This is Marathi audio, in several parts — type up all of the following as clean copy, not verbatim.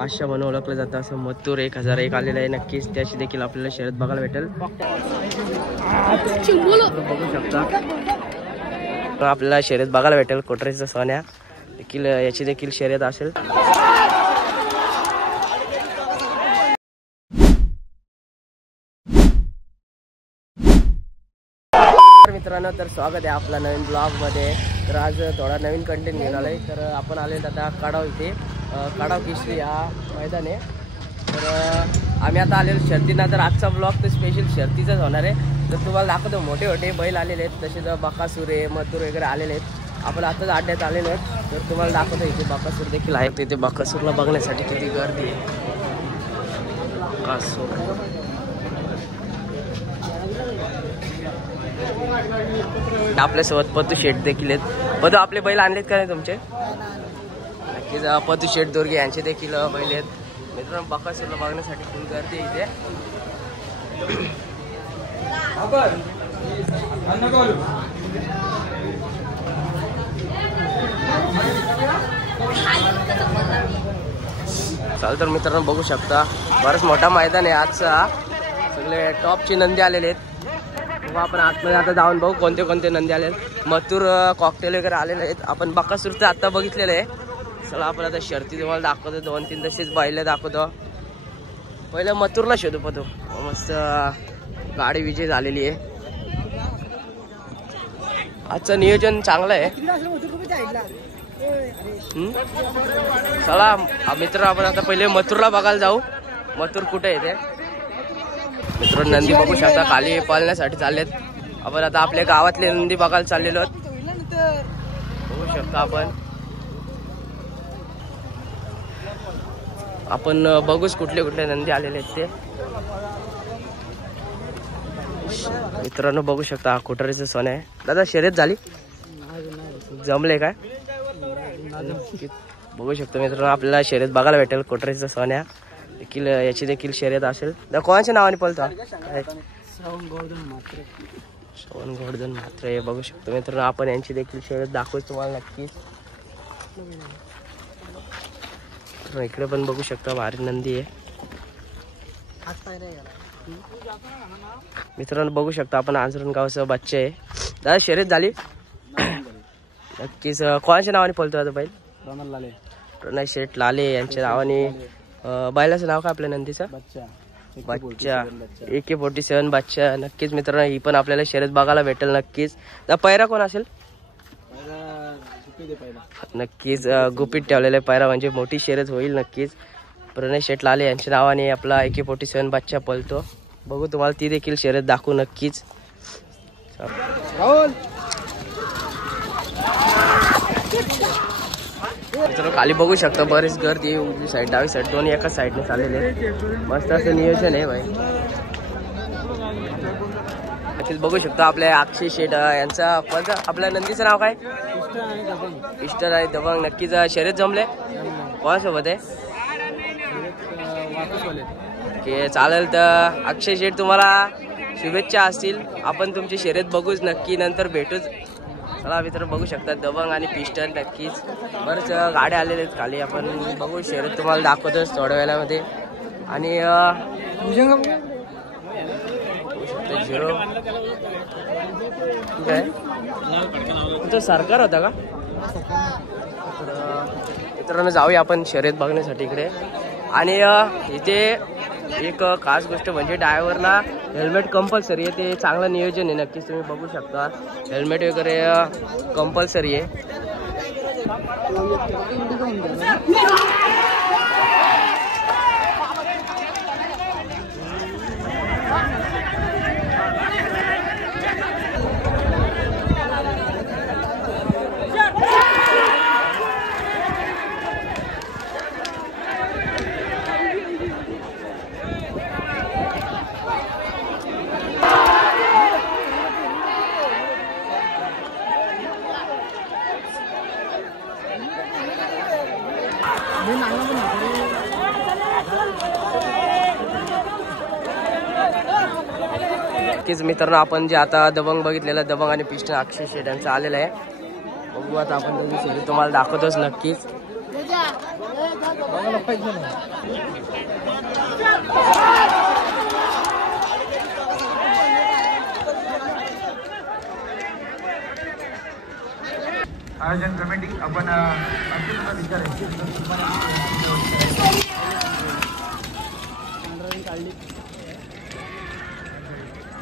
बादशाह म्हणून ओळखलं जातं असं मथुर 1001 आलेलं आहे. नक्कीच त्याची देखील आपल्याला शर्यत बघायला भेटेल. बघू शकता आपल्याला शर्यत बघायला भेटेल. कोटरेचा सोन्या देखील याची देखील शर्यत असेल. मित्रांनो तर स्वागत आहे आपला नवीन ब्लॉगमध्ये. तर आज थोडा नवीन कंटेंट घेऊन आलो आहे. तर आपण आले आता कडाव इथे कडाव केसरी हा मैदान आहे. तर आम्ही आता आलेलो शर्तींना. तर आजचा ब्लॉग तर स्पेशल शर्तीचाच होणार आहे. तर तुम्हाला दाखवतो मोठे मोठे बैल आलेले आहेत. तसेच बकासूर मथुर वगैरे आलेले आहेत. आपण आताच अड्ड्यात आलेलो आहेत. तर तुम्हाला दाखवतो इथे बकासूर देखील आहेत. तिथे बकासूरला बघण्यासाठी किती गर्दी आहे. बकासूर आपल्यासोबत पतू शेठ देखील आहेत. पतू आपले बैल आणलेत का नाही तुमचे? नक्कीच पतू शेठ दोरगे यांचे देखील बैल आहेत. मित्रांनो बकासूरला बघण्यासाठी फुल गर्दी आहे इथे. चाल तर मित्रांनो बघू शकता बरंच मोठा मैदान आहे आजचा. सगळे टॉपचे नंदी आलेले आहेत. आपण आतमध्ये आता जाऊन बघू कोणते कोणते नंदी आले आहेत. मथुर कॉकटेल वगैरे आलेले आहेत. आपण बकासूरचं आता बघितलेलं आहे. चला आपण आता शर्ती तुम्हाला दाखवतो. 2-3 तसेच बैल दाखवतो. पहिलं मथुरला शोधू पतो. मस्त गाडी विजय झालेली आहे. आजचं नियोजन चांगलं आहे. चला मित्र आपण आता पहिले मथुरला बघायला जाऊ. मथुर कुठे आहे ते. मित्रांनो नंदी बघू शकता खाली पाळण्यासाठी चाललेत. आपण आता आपल्या गावातले नंदी बघायला चाललेलो आहोत. बघू शकता आपण बघूच कुठले कुठले नंदी आलेले आहेत ते. मित्रांनो बघू शकता कोटरेचं सोनं आहे. दादा शर्यत झाली जमले काय बघू शकतो. मित्रांनो आपल्याला शर्यत बघायला भेटेल. कोटरेचं सोन्या देखील याची देखील शर्यत असेल. कोणाच्या नावाने पळतो? श्रवण गोवर्धन म्हात्रे बघू शकतो. मित्रांनो आपण यांची देखील शर्यत दाखवू तुम्हाला नक्कीच. इकडे पण बघू शकता भारी नंदी आहे. मित्रांनो बघू शकता आपण आंजरण गावचं बच्चे आहे. दादा शर्यत झाली नक्कीच. कोणाच्या नावाने पळतो आता बैल? प्रणय शेठ लाले यांच्या नावाने. बैलाचं नाव काय आपल्या नंदीचं? बच्चा AK-47 बच्चा. नक्कीच मित्रांनो ही पण आपल्याला शर्यत बघायला भेटेल नक्कीच. पैरा कोण असेल? नक्कीच गुपित ठेवलेला पैरा म्हणजे मोठी शर्यत होईल नक्कीच. प्रणय शेठ लाले यांच्या नावाने आपला AK-47 बच्चा पळतो. बघू तुम्हाला ती देखील शर्यत दाखवू नक्कीच. मित्रांनो खाली बघू शकता बरीच गर्दी. उजवी साईड डावी साईड दोन्ही एकाच साईडने चाललेले. मस्त असं नियोजन आहे भाई. बघू शकता आपल्या अक्षय शेठ यांचा आपल्या नंदीचं नाव काय? इस्टर आहे दबंग. नक्कीच शर्यत जमले कोणासोबत आहे? की चालेल तर अक्षय शेठ तुम्हाला शुभेच्छा असतील. आपण तुमची शर्यत बघूच नक्की नंतर भेटूच. चला मित्र बघू शकता दबंग आणि पिस्टन. नक्कीच बरेच गाड्या आलेल्या आहेत खाली. आपण बघू शर्यत तुम्हाला दाखवतोच थोड्या वेळामध्ये. आणि झिरो काय तुमचं सरकार होता का? मित्रांनो जाऊया आपण शर्यत बघण्यासाठी इकडे. आणि इथे एक खास गोष्ट म्हणजे ड्रायव्हरला हेल्मेट कंपल्सरी आहे. ते चांगलं नियोजन आहे. नक्कीच तुम्ही बघू शकता हेल्मेट वगैरे कंपल्सरी आहे. नक्कीच मित्रांनो आपण जे आता दबंग बघितलेलं दबंग आणि पिस्टन अक्षय शेठ यांचं आलेलं आहे. बघू आता आपण तुम्हाला दाखवतोच नक्कीच. बघायला पाहिजे ना. आयोजन कमिटी आपण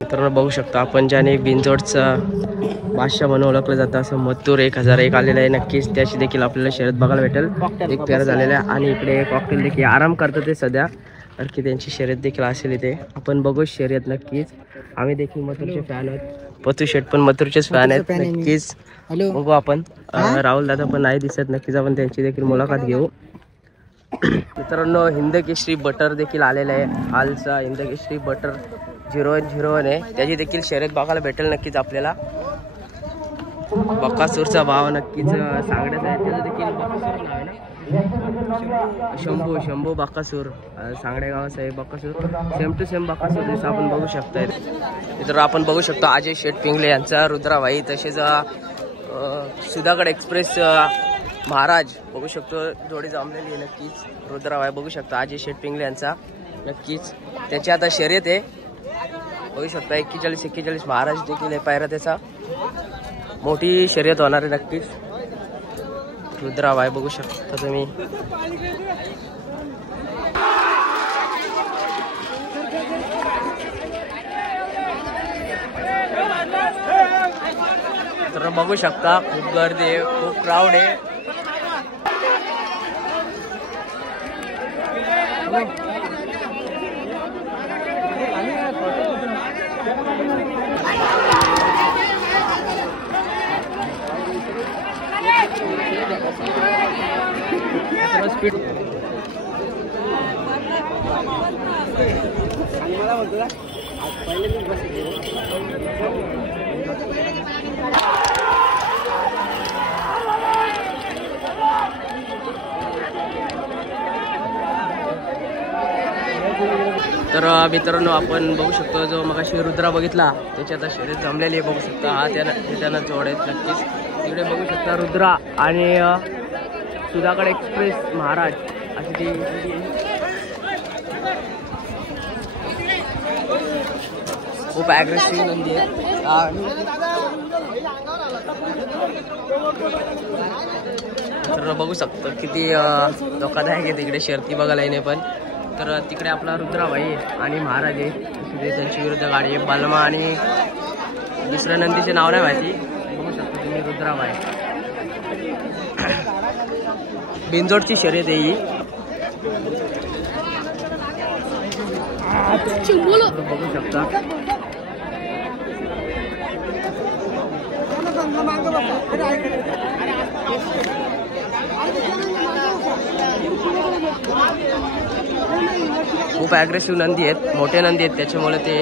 मित्रांनो बघू शकता आपण ज्याने बिंजोडचा बादशाह म्हणून ओळखलं जातं असं मथुर 1001 आलेलं आहे. नक्कीच त्याची देखील आपल्याला शर्यत बघायला भेटेल. एक पेअर झालेला आहे आणि इकडे कॉकटेल देखील आराम करतात ते सध्या, तर की त्यांची शर्यत देखील असेल इथे. आपण बघू शर्यत नक्कीच. आम्ही देखील मथुरचे फॅन आहोत. पतू शेट पण मथुरचेच फॅन आहेत. नक्कीच बघू आपण. राहुल दादा पण नाही दिसत. नक्कीच आपण त्यांची देखील मुलाखत घेऊ. मित्रांनो हिंदकेसरी बटर देखील आलेला आहे. हालचा हिंदकेसरी बटर 001 आहे. त्याची देखील शर्यत बघायला भेटेल नक्कीच आपल्याला. बकासूरचा भाव नक्कीच सांगण्याचा आहे. त्याचं देखील बकासूर नाव आहे ना, शंभू बकासूर. सांगडे गावाचा आहे Bakasur. Same to same Bakasur जसं आपण बघू शकता. मित्र आपण बघू शकतो अजय शेठ पिंगले यांचा रुद्राबाई, तसेच सुधागड एक्सप्रेस महाराज बघू शकतो. जोडी जमलेली आहे नक्कीच. रुद्राबाई बघू शकतो अजय शेठ पिंगले यांचा. नक्कीच त्याची आता शर्यत आहे बघू शकता. 41 महाराज देखील आहे पायरा त्याचा. मोठी शर्यत होणार आहे नक्कीच. रुद्राबाई बघू शकता तुम्ही. तर बघू शकता खूप गर्दी आहे, खूप क्राऊड आहे. तर मित्रांनो आपण बघू शकतो जो मगाशी रुद्रा बघितला त्याची आता शर्यत जमलेली आहे बघू शकता. हा त्यांना जोड आहेत नक्कीच. तिकडे बघू शकता रुद्रा आणि सुधागड एक्सप्रेस महाराज अशी ती खूप ॲग्रेसिव्ह नंदी आहे. तर बघू शकतो किती धोकादायक आहे तिकडे शर्ती बघायला येणे पण. तर तिकडे आपला रुद्राबाई आणि महाराज आहे. त्यांची विरुद्ध गाडी आहे बालमा आणि दुसऱ्या नंदीचे नाव नाही माहिती. बघू शकता तुम्ही रुद्राबाई. बिंजोडची शर्यत आहे ही. बघू शकता खूप ॲग्रेसिव्ह नंदी आहेत, मोठे नंदी आहेत, त्याच्यामुळे ते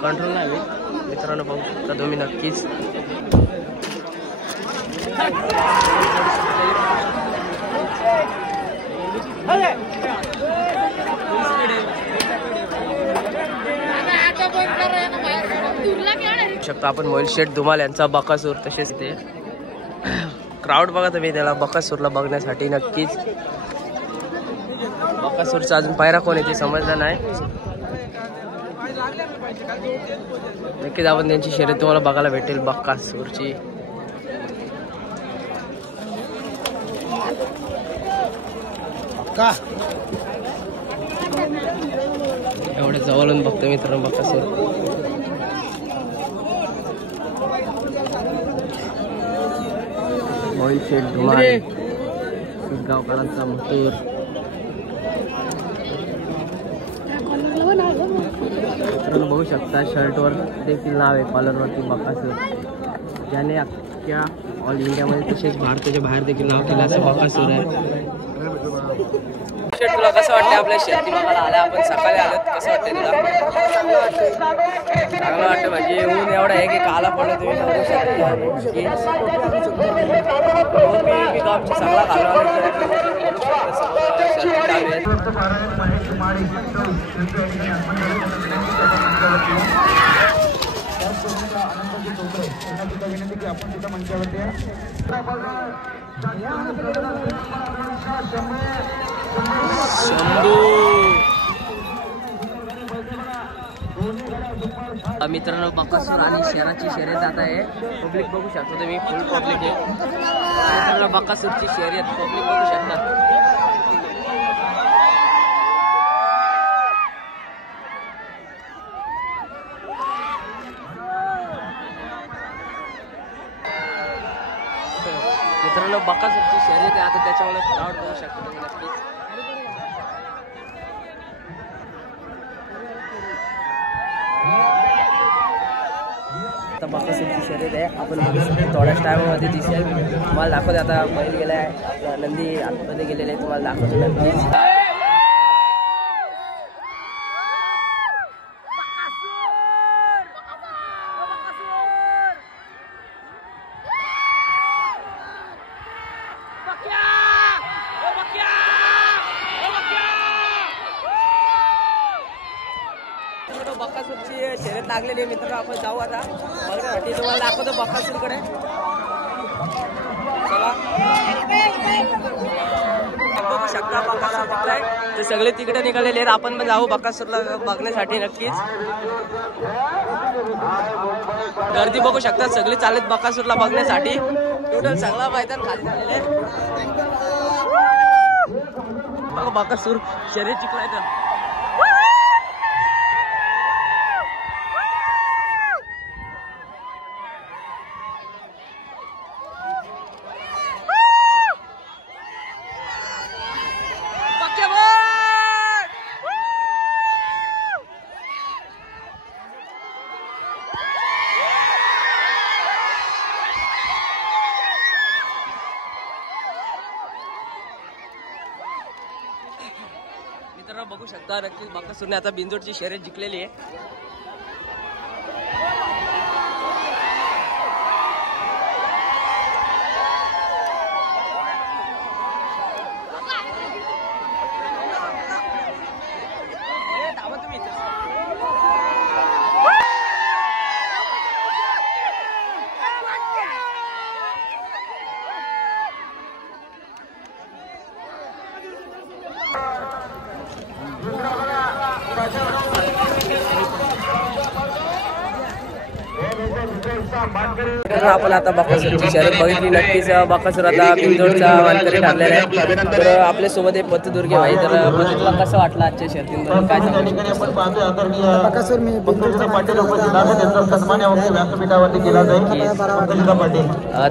कंट्रोल नाही होईल. मित्रांनो बघू शकता तुम्ही नक्कीच. शकतो आपण मोहिल शेठ धुमाल यांचा बकासूर. तसेच ते क्राऊड बघा तुम्ही त्याला बकासूरला बघण्यासाठी. नक्कीच बकासूरचा अजून पायरा कोण आहे ते समजलं नाही. नक्कीच आपण त्यांची शर्यत तुम्हाला बघायला भेटेल बकासूरची. एवढ्या जवळून बघतो मित्रांनो बकासूर. मोहिल शेठ धुमाल गावकरांचा मथुर. मित्रांनो बघू शकता शर्टवर देखील नाव आहे, कॉलरवरती बकासूर. ज्याने अख्ख्या ऑल इंडियामध्ये तसेच भारताच्या बाहेर देखील नाव केलं असं बकासूर आहे. तुला कसं वाटतं आपल्या शेती बघायला आल्या आपण सकाळी आलो कसं वाटतं तुला? चांगलं वाटतं म्हणजे ऊन एवढं आहे की काला पडलं तुम्ही बघू शकता. आमची सगळा शंभू मित्रांनो बकासूर आणि शेराची शर्यत जात आहे. पब्लिक बघू शकता तुम्ही, फुल पब्लिक आहे मित्रांनो. बकासूरची शर्यत पब्लिक बघू शकता. मित्रांनो बकासूरची शर्यत आहे आता, त्याच्यामुळे क्राऊड बघू शकता तुम्ही नक्कीच. आता बकासूरची शर्यत आहे आपण थोड्याच टायमामध्ये दिसेल. तुम्हाला दाखवते आता बैल गेला आहे, नंदी आतमध्ये गेलेले आहे, तुम्हाला दाखवतो नक्कीच. बकासूरची शर्यत लागलेली आहे मित्रांनो. आपण जाऊ आता बघण्यासाठी, तुम्हाला दाखवतो बकासूरकडे. चला बघू शकता बकासूर तिकडे ते सगळे तिकडे निघालेले आहेत. आपण पण जाऊ बकासूरला बघण्यासाठी नक्कीच. गर्दी बघू शकता, सगळे चालत बकासूरला बघण्यासाठी. टोटल सगळा मैदान खाली झालेलं आहे. बघा बकासूर शर्यत जिंकलाय तर. मित्रांनो बघू शकता नक्कीच बकासूरने आता बिंजोडची शर्यत जिंकलेली आहे. आपण आता बकासूरची शर्यत बघितली नक्कीच. बकासूर आता बिंजोडचा मानकरी ठरलेला आहे. तर आपल्यासोबत एक पतदुर्गे भाई. तर तुला कसं वाटलं आजच्या शर्यतीबद्दल काय सांगू? बकासूर मी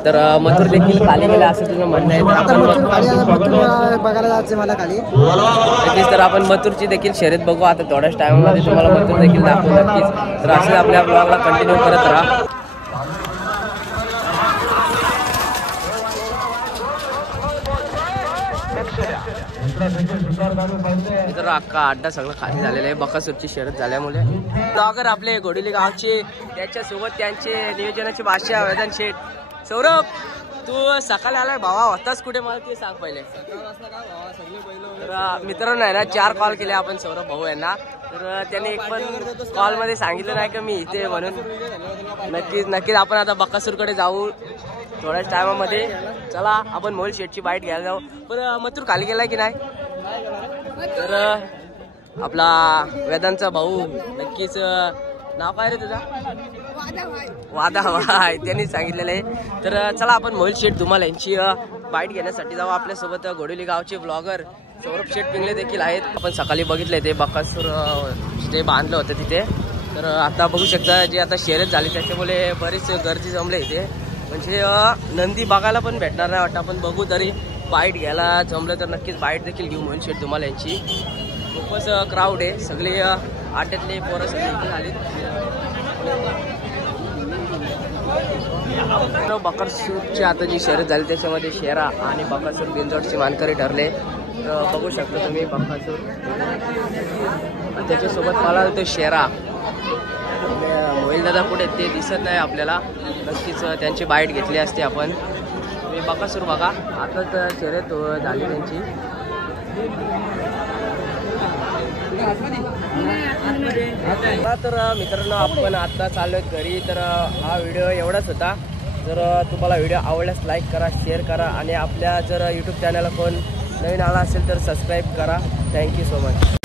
तर मथुर देखील खाली गेला असं तुझं म्हणणं आहे. बघायला जायचं मला खाली नक्कीच. तर आपण मथुरची देखील शर्यत बघू आता थोड्याच टायमामध्ये, तुम्हाला मथुर देखील दाखवू नक्कीच. तर असेच आपल्या ब्लॉगला कंटिन्यू करत राहा. तर अख्खा अड्डा सगळं खाली झालेलं आहे बकासूरची शर्यत झाल्यामुळे. ब्लॉगर आपले घोडिली गावचे, त्याच्यासोबत त्यांचे नियोजनाची भाषा वेदांत शेठ. सौरभ तू सकाळी आलाय भावा, होताच कुठे मला ते सांग पहिले. तर मित्रांनो आहे ना 4 कॉल केले आपण सौरभ भाऊ यांना. तर त्यांनी एक पण कॉल मध्ये सांगितलं नाही का मी इथे म्हणून. नक्कीच आपण आता बकासूरकडे जाऊ थोड्याच टायमामध्ये. चला आपण मोल शेटची बाईट घ्यायला जाऊ. पण मथुर खाली गेलाय की नाही? तर आपला वेदांचा भाऊ नक्कीच, नाव काय रे तुझा? वादा भाई, त्यांनी सांगितलेलं आहे. तर चला आपण मोहिल शेठ धुमाल यांची बाईट घेण्यासाठी जाऊ. आपल्यासोबत घोडेली गावचे ब्लॉगर सौरभ शेठ पिंगले देखील आहेत. आपण सकाळी बघितले ते बकासूर ते बांधलं होतं तिथे. तर आता बघू शकता जे आता शर्यत झाली त्याच्यामुळे बरीच गर्दी जमले इथे. म्हणजे नंदी बघायला पण भेटणार नाही वाटतं. आपण बघू तरी बाईट घ्यायला जमलं तर नक्कीच बाईट देखील घेऊ मोहिल शेठ धुमाल यांची. खूपच क्राऊड आहे, सगळे आट्यातले पोरं सगळे इथे आले. बकासूरची आता जी शर्यत झाली त्याच्यामध्ये शेरा आणि बकासूर बिंजोडचे मानकरी ठरले. तर बघू शकता तुम्ही बकासूर त्याच्यासोबत मला तो शेरा. मोहिल दादा कुठे ते दिसत नाही आपल्याला. नक्कीच त्यांची बाईट घेतली असते आपण. तुम्ही बकासूर बघा आताच शर्यत झाली त्यांची. तर मित्रांनो आपण आता चाललोय घरी. तर हा व्हिडिओ एवढाच होता. जर तुम्हाला व्हिडिओ आवडल्यास लाईक करा, शेअर करा आणि आपल्या जर यूट्यूब चॅनलला कोण नवीन आला असेल तर सबस्क्राईब करा. Thank you so much.